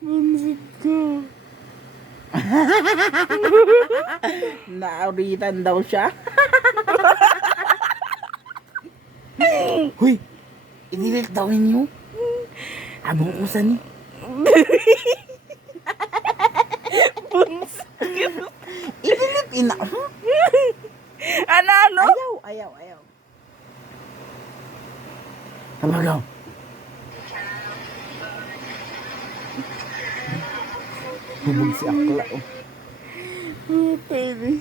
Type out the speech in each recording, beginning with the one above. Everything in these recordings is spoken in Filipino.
Bunsit ko. Nauritan daw siya. Huy! Inilit daw ninyo. Abong usan ni. Bunsit. Inilit ina. Ano? Ayaw. Habagaw. Hubog si Akla. Oh. Pwede.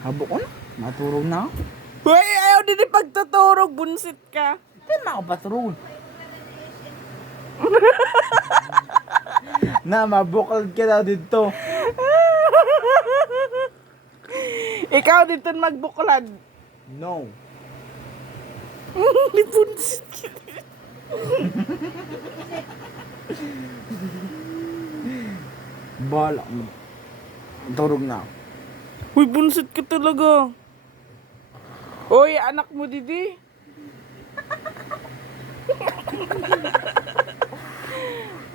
Habok ko na. Maturog na ako. Hoy, ayaw din pagtuturog. Bunsit ka. Hindi na ako paturog. Na, mabukal ka daw dito. Ikaw dito magbuklad. No. Bunsit ka. Bahala mo. Turog na ako. Uy, bunsit ka talaga. Uy, anak mo, Didi.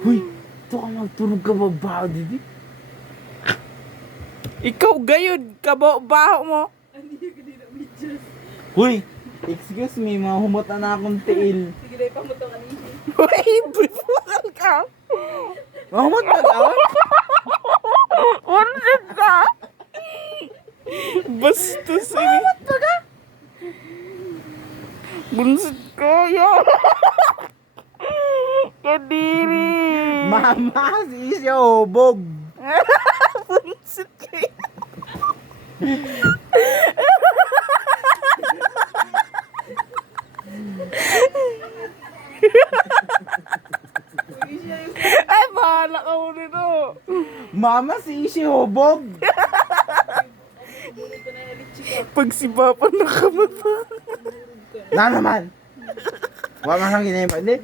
Huy, ito ka magturog ka magbaho, Didi. Ikaw gayod, kabaho mo. Huy, excuse me, mahumutan na akong tiil. Sige na, ipamuto ka niya. Uy, bibukan ka. Mahumot pa ka? Bunsit ka. Bastos ini. Bunsit ko, yun. Kadiri. Mama, si siya hubog. Bunsit ka. Ay, bahala ka mo nito. Mama, si siya hubog. Pagsibapan na kamata. Na naman. Wala man kang ginayang pa. Hindi.